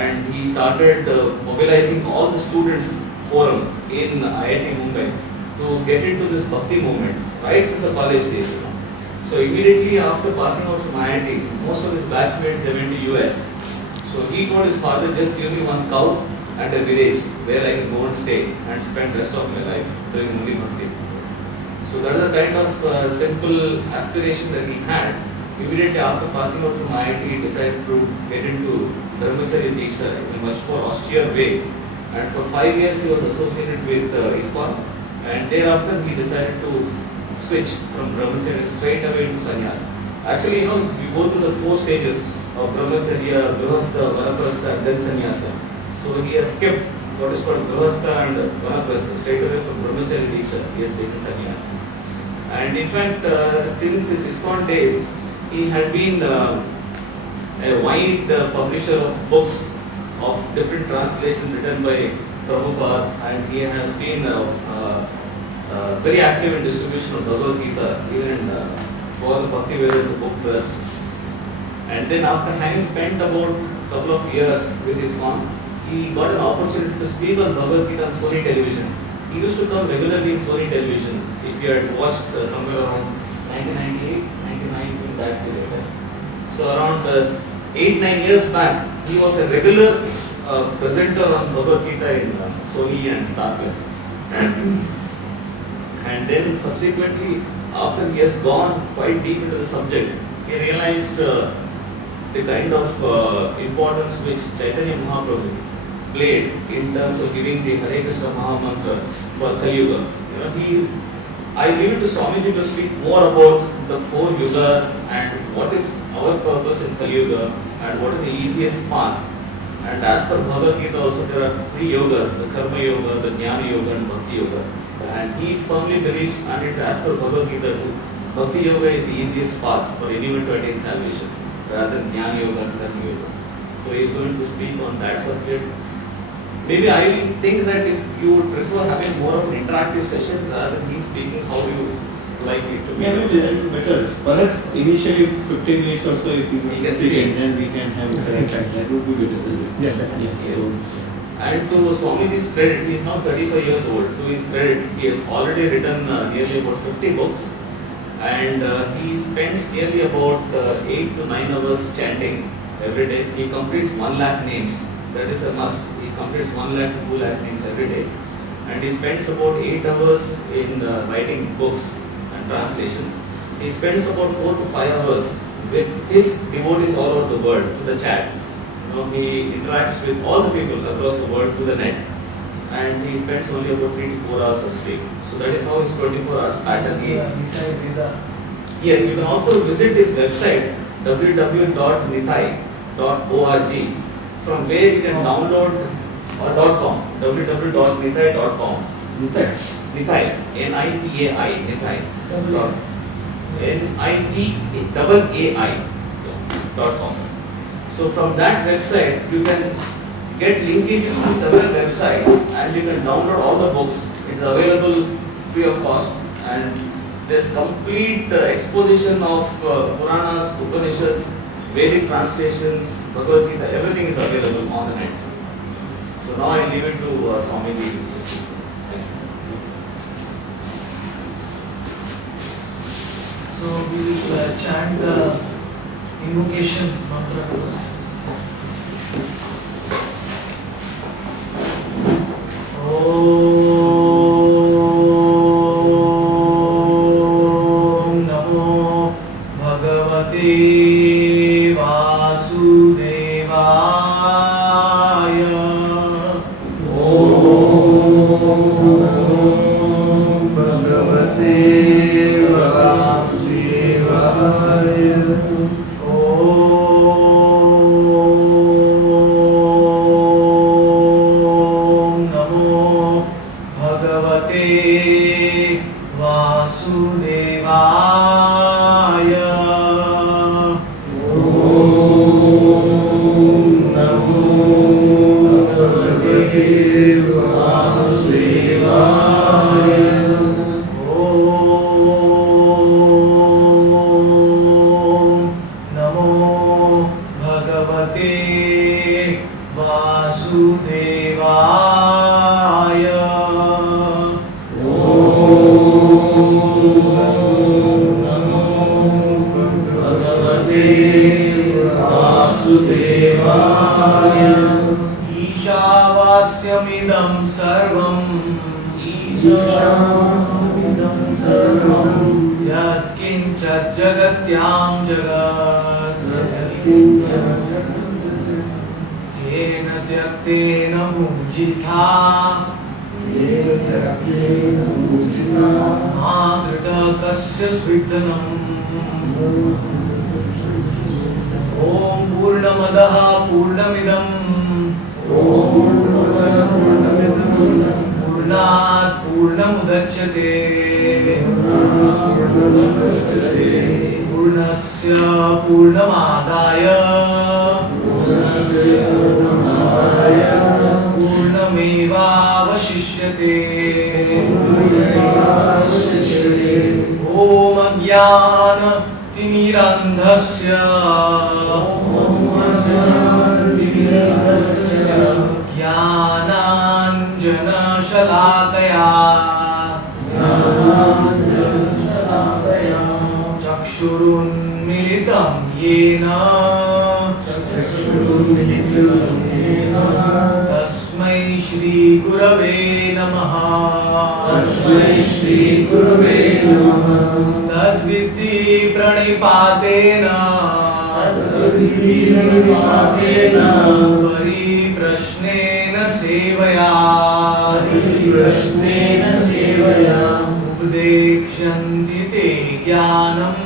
and he started mobilizing all the students forum in IIT Mumbai to get into this Bhakti movement right since the college days. So immediately after passing out from IIT, most of his batchmates they went to US. So he told his father, just give me one cow and a village where I can go and stay and spend the rest of my life doing only Bhakti. So that is the kind of simple aspiration that he had. Immediately after passing out from IIT, he decided to get into Brahmacharya Diksha in a much more austere way. And for 5 years he was associated with ISKCON, and thereafter he decided to switch from Brahmacharya straight away to sannyas. Actually, we go through the 4 stages of Brahmacharya, Grihastha, Vanaprastha and then sannyasa. So he has skipped what is called Grihastha and Vanaprastha. Straight away from Brahmacharya Diksha, he has taken sannyasa. And in fact, since his ISKCON days, he had been a wide publisher of books of different translations written by Prabhupada, and he has been very active in distribution of Bhagavad Gita, even in for the Bhakti Vedanta book trust. And then after having spent about a couple of years with ISKCON, he got an opportunity to speak on Bhagavad Gita on Sony television. He used to come regularly in Sony television. If you had watched somewhere around 1998, 99, in that period. So around 8-9 years back, he was a regular presenter on Bhagavad Gita in Sony and Star Plus. And then subsequently, after he has gone quite deep into the subject, he realized the kind of importance which Chaitanya Mahaprabhu played in terms of giving the Hare Krishna Mahamantra for Kali Yuga. I leave it to Swamiji to speak more about the 4 yugas and what is our purpose in Kali Yuga and what is the easiest path. And as per Bhagavad Gita also there are 3 yogas, the Karma Yoga, the Jnana Yoga and Bhakti Yoga. And he firmly believes, and it's as per Bhagavad Gita too, Bhakti Yoga is the easiest path for anyone to attain salvation rather than Jnana Yoga and Karma Yoga. So he is going to speak on that subject. Maybe I think that if you would prefer having more of an interactive session rather than me speaking, how you like it to be? Yeah, maybe that is better. Perhaps initially 15 minutes or so if you can speak and then we can have interaction. That would be better. Yeah, definitely. Yes. And to Swamiji's credit, he is now 35 years old. To his credit, he has already written nearly about 50 books, and he spends nearly about 8 to 9 hours chanting every day. He completes 1 lakh names. That is a must. He completes 1 lakh to 2 lakh names every day. And he spends about 8 hours in writing books and translations. He spends about 4 to 5 hours with his devotees all over the world through the chat. He interacts with all the people across the world through the net. And he spends only about 3 to 4 hours of sleep. So that is how his 24 hours pattern is. Yes, you can also visit his website www.nithai.org, from where you can download or .com, www.nithai.com. Nithai, N-I-T-A-I, Nithai. N-I-T-A-I.com. So from that website, you can get linkages to several websites and you can download all the books. It is available free of cost, and there's complete exposition of Puranas, Upanishads, Vedic translations, Bhagavad Gita, everything is available on the net. So now I leave it to Swamiji. So we will chant the invocation mantra. Om Namo Bhagavate Vasudevaya. Om Bhagavate Vasudevaya. Om Namo Bhagavate Vasudevaya. Om Namo Bhagavate Vasudevaya. Om Namo Bhagavate वासुदेवाय ईशावास्यमिदं सर्वम् यत्किञ्चित् जगत्यां जगत् तेन त्यक्तेन मुञ्जिता मा दृढः कस्य स्विद्दनम् ॐ पूर्णमदः पूर्णमिदं पूर्णात् पूर्णमुदच्यते पूर्णस्य पूर्णमादाय पूर्णमेवावशिष्यते ॐ अज्ञानतिमिरान्धस्य ज्ञानाञ्जनशलाकया चक्षुरुन्मिलितं येन तस्मै श्रीगुरवे नमः तद्विद्धि प्रणिपातेन परिप्रश्नेन सेवया उपदेक्ष्यन्ति ते ज्ञानम्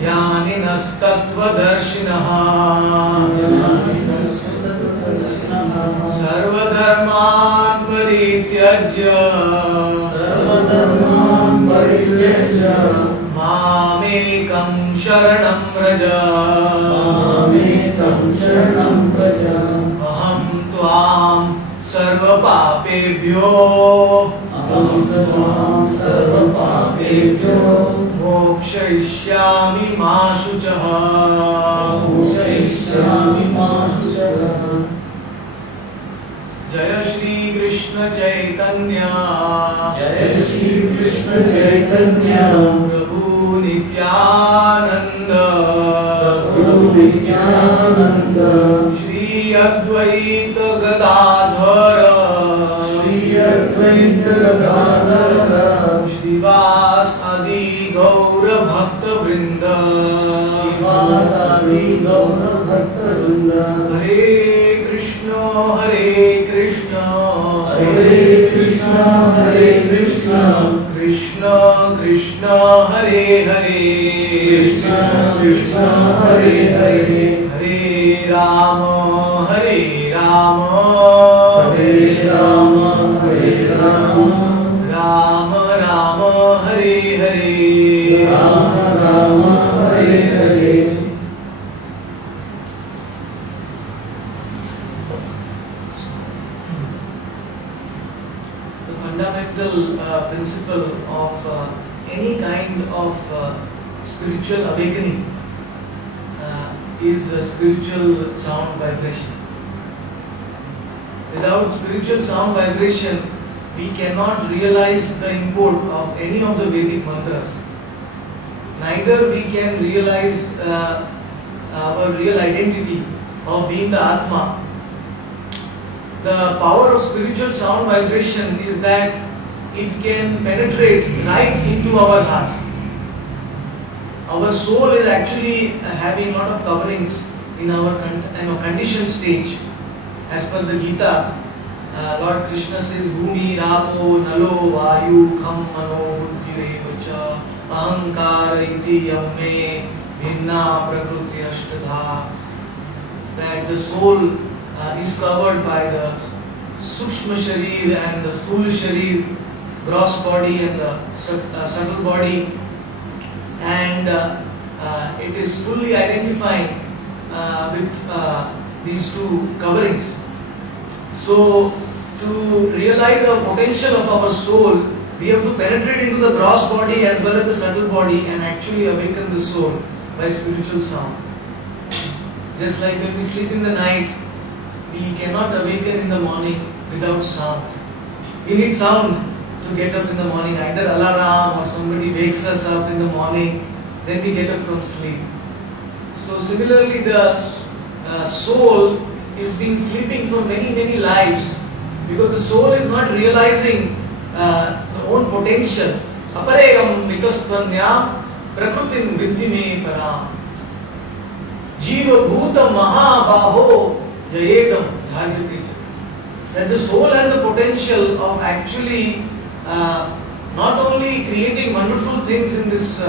ज्ञानिनस्तत्त्वदर्शिनः सर्वधर्मान् परित्यज्य मामेकं शरणं व्रज अहं त्वां सर्वपापेभ्यो मोक्षयिष्यामि मा शुचः जय श्री कृष्ण चैतन्य प्रभु नित्यानंद श्री अद्वैत गदाधर श्रीवासादि गौर भक्त वृंद हरे Krishna Krishna Krishna Hare Hare Hare Ram Ram Ram Hare Hare The fundamental principle of any kind of spiritual awakening is a spiritual sound vibration. Without spiritual sound vibration, we cannot realize the import of any of the Vedic mantras. Neither we can realize our real identity of being the Atma. The power of spiritual sound vibration is that it can penetrate right into our heart. Our soul is actually having a lot of coverings in our conditioned stage. As per the Gita, Lord Krishna says, Bhumi, Rapo, Nalo, Vayu, Kham, Mano, Buddhi, Cha, Ahankara, Iti, Yamme, Vinna, Prakriti, Ashtadha. That the soul is covered by the Sukshma Sharir and the Sthula Sharir, gross body and the subtle body. And it is fully identifying with these two coverings. So, to realize the potential of our soul, we have to penetrate into the gross body as well as the subtle body and actually awaken the soul by spiritual sound. Just like when we sleep in the night, we cannot awaken in the morning without sound. We need sound to get up in the morning, either alarm or somebody wakes us up in the morning, then we get up from sleep. So similarly, the soul is been sleeping for many lives because the soul is not realizing the own potential. Aparegam mitostvanyam prakrutim viddhi me param. Jiva bhuta mahabaho jayedam dhargati. That the soul has the potential of actually not only creating wonderful things in this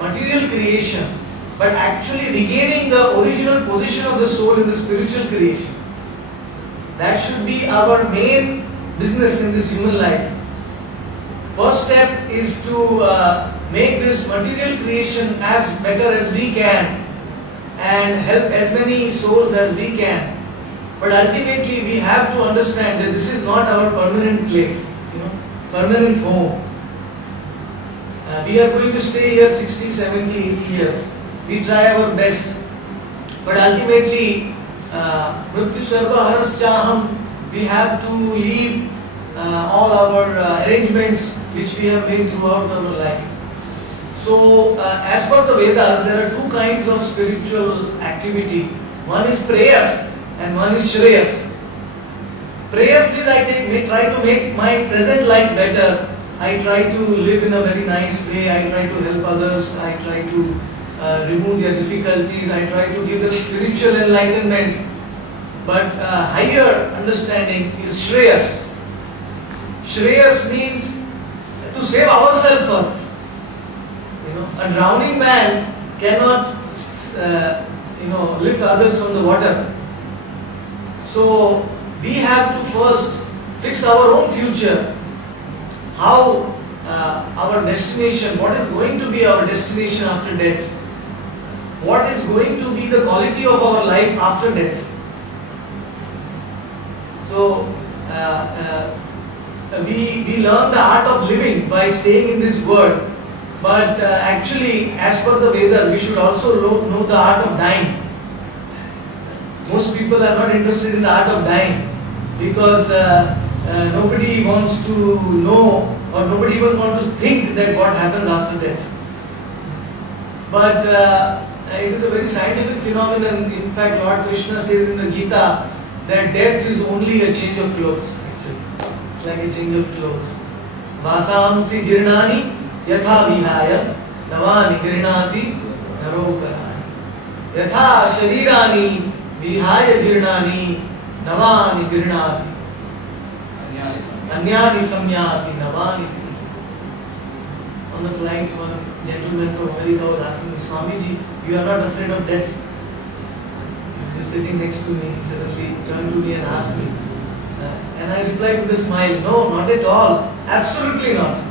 material creation, but actually regaining the original position of the soul in the spiritual creation. That should be our main business in this human life. First step is to make this material creation as better as we can and help as many souls as we can. But ultimately we have to understand that this is not our permanent place, permanent home. We are going to stay here 60, 70, 80 years. We try our best. But ultimately, Mrityu Sarva Haraschaham, we have to leave all our arrangements which we have made throughout our life. So, as per the Vedas, there are two kinds of spiritual activity. One is prayas and one is shreyas. Prayas means I try to make my present life better. I try to live in a very nice way. I try to help others. I try to remove their difficulties. I try to give them spiritual enlightenment. But higher understanding is shreyas. Shreyas means to save ourselves first. A drowning man cannot, lift others from the water. So we have to first fix our own future. How our destination, what is going to be our destination after death? What is going to be the quality of our life after death? So we learn the art of living by staying in this world. But actually, as per the Vedas, we should also know the art of dying. Most people are not interested in the art of dying because nobody wants to know or nobody even wants to think that what happens after death. But it is a very scientific phenomenon. In fact, Lord Krishna says in the Gita that death is only a change of clothes. Actually, it's like a change of clothes. Vasamsi jirnani yatha vihaya navani grinati narokarani. Yatha sharirani vihaya jirnani navani grinati. Anyani samyati navani. On the flight, one gentleman from America was asking me, Swamiji, you are not afraid of death? He was just sitting next to me. He suddenly turned to me and asked me. And I replied with a smile, no, not at all. Absolutely not.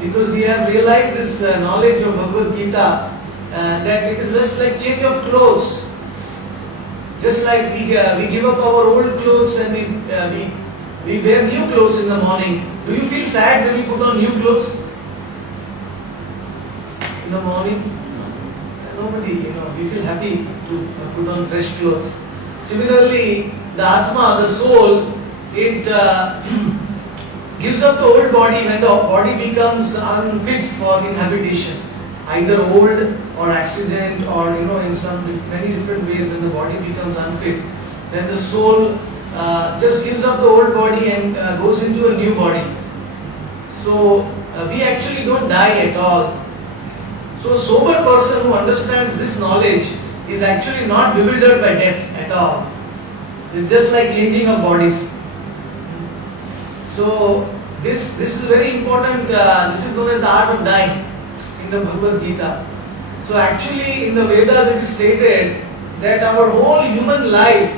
Because we have realized this knowledge of Bhagavad Gita that it is just like change of clothes. Just like we give up our old clothes and we wear new clothes in the morning. Do you feel sad when you put on new clothes? In the morning? Nobody, we feel happy to put on fresh clothes. Similarly, the Atma, the soul, it gives up the old body when the body becomes unfit for inhabitation. Either old or accident or in some many different ways when the body becomes unfit. Then the soul just gives up the old body and goes into a new body. So we actually don't die at all. So a sober person who understands this knowledge is actually not bewildered by death at all. It's just like changing of bodies. So this is very important. This is known as the art of dying in the Bhagavad Gita. So actually in the Vedas it is stated that our whole human life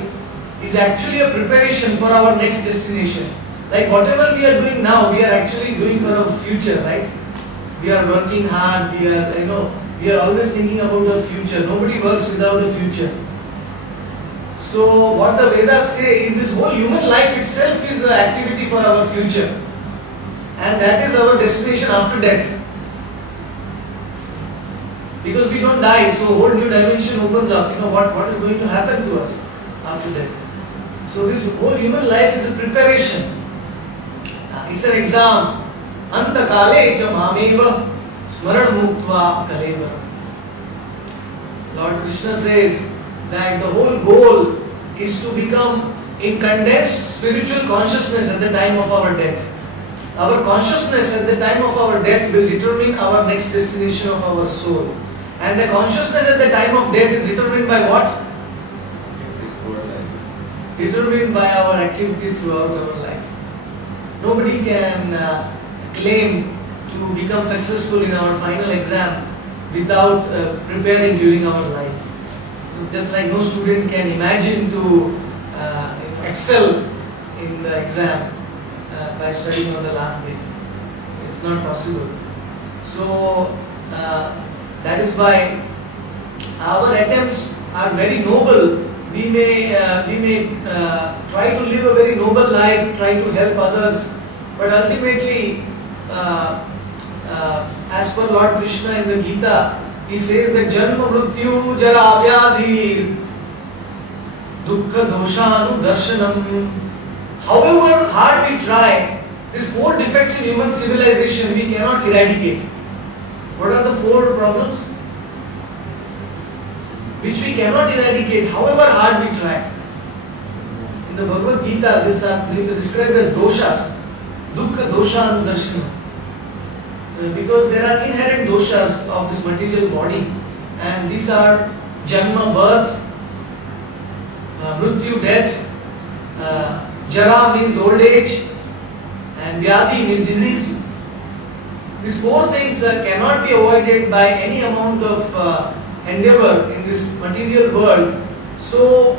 is actually a preparation for our next destination. Like whatever we are doing now, we are actually doing for our future, right? We are working hard, we are always thinking about the future. Nobody works without the future. So what the Vedas say is this whole human life itself is an activity for our future. And that is our destination after death. Because we don't die, so a whole new dimension opens up. What is going to happen to us after that? So this whole human life is a preparation. It's an exam. Anta kale cha mameva smaran muktva kaleva. Lord Krishna says that the whole goal is to become in condensed spiritual consciousness at the time of our death. Our consciousness at the time of our death will determine our next destination of our soul. And the consciousness at the time of death is determined by what? Determined by our activities throughout our life. Nobody can claim to become successful in our final exam without preparing during our life. Just like no student can imagine to excel in the exam by studying on the last day. It's not possible. So that is why our attempts are very noble. We may try to live a very noble life, try to help others, but ultimately, as per Lord Krishna in the Gita, he says that Janma Mrityu Jara Vyadhi Dukkha Doshanu Darshanam. However hard we try, these 4 defects in human civilization we cannot eradicate. What are the 4 problems? Which we cannot eradicate, however hard we try. In the Bhagavad Gita, these are described as doshas. Dukkha Doshanu Darshanam. Because there are inherent doshas of this material body, and these are Janma, birth, Mrityu, death, Jara means old age, and Vyadhi means disease. These 4 things cannot be avoided by any amount of endeavor in this material world. So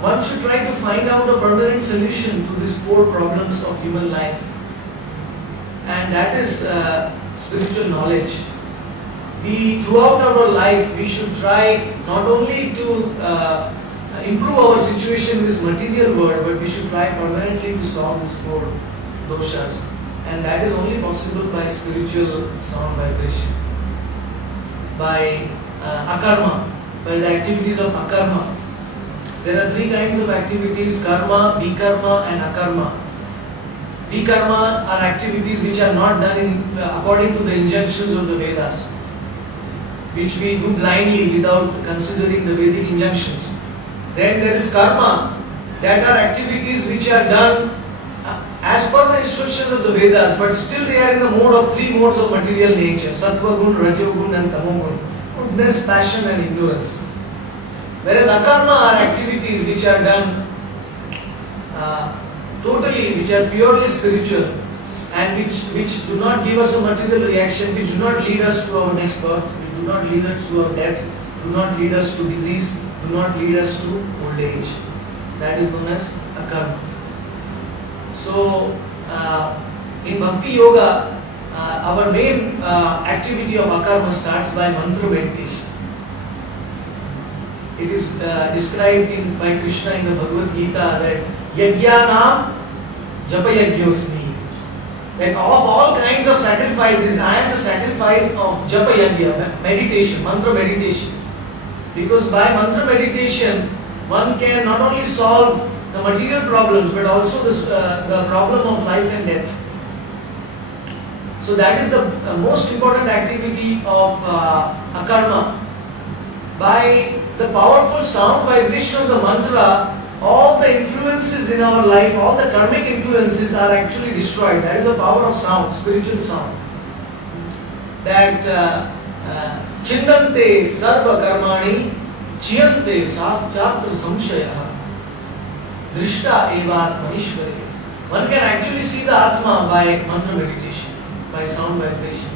one should try to find out a permanent solution to these 4 problems of human life, and that is spiritual knowledge. Throughout our life, we should try not only to improve our situation in this material world, but we should try permanently to solve these 4 doshas, and that is only possible by spiritual sound vibration, by akarma, by the activities of akarma. There are 3 kinds of activities: karma, vikarma and akarma. Vikarma are activities which are not done according to the injunctions of the Vedas, which we do blindly without considering the Vedic injunctions. Then there is karma, that are activities which are done as per the instructions of the Vedas, but still they are in the mode of 3 modes of material nature: sattva gun, rajo gun and tamo gun, goodness, passion and ignorance. Whereas akarma are activities which are done totally, which are purely spiritual, and which do not give us a material reaction, which do not lead us to our next birth, which do not lead us to our death, do not lead us to disease, do not lead us to old age. That is known as akarma. So, in Bhakti Yoga, our main activity of akarma starts by mantra meditation. It is described by Krishna in the Bhagavad Gita that Yajnanam Japa Yajñosmi. That of all kinds of sacrifices, I am the sacrifice of Japa Yajna, meditation, mantra meditation. Because by mantra meditation, one can not only solve the material problems, but also the problem of life and death. So that is the most important activity of akarma. By the powerful sound vibration of the mantra, all the influences in our life, all the karmic influences are actually destroyed. That is the power of sound, spiritual sound. That chindante sarva karmani chiyante chatra samshaya drishta evat manishwari. One can actually see the Atma by mantra meditation, by sound vibration.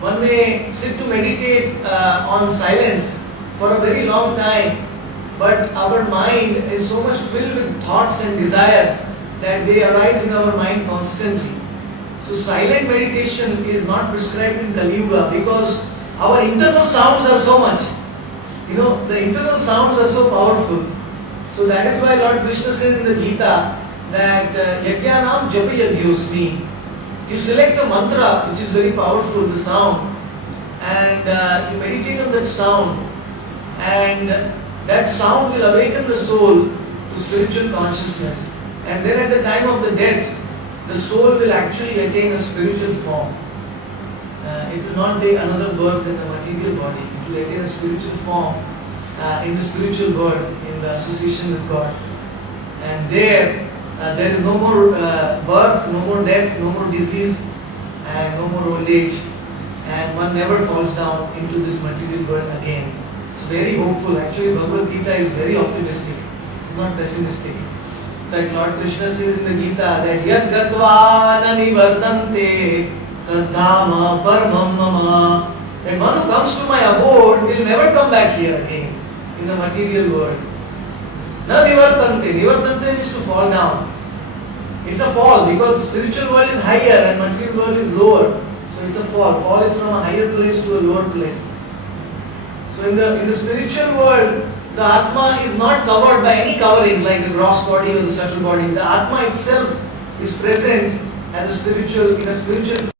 One may sit to meditate on silence for a very long time, but our mind is so much filled with thoughts and desires that they arise in our mind constantly. So silent meditation is not prescribed in Kali Yuga because our internal sounds are so much. The internal sounds are so powerful. So that is why Lord Krishna says in the Gita that Yajnanam Japa Yajñosmi. You select a mantra which is very powerful, the sound, and you meditate on that sound, and that sound will awaken the soul to spiritual consciousness. And then at the time of the death, the soul will actually attain a spiritual form. It will not take another birth in the material body. It will attain a spiritual form in the spiritual world, in the association with God. And there is no more birth, no more death, no more disease, and no more old age. And one never falls down into this material world again. It's very hopeful. Actually, Bhagavad Gita is very optimistic. It's not pessimistic. In fact, Lord Krishna says in the Gita that Yad gatva na nivartante tadhama paramam mama. That one who comes to my abode will never come back here again in the material world. Na nivartante. Nivartante means to fall down. It's a fall because the spiritual world is higher and material world is lower. So it's a fall. Fall is from a higher place to a lower place. So in the spiritual world, the Atma is not covered by any coverings like the gross body or the subtle body. The Atma itself is present as a spiritual, in a spiritual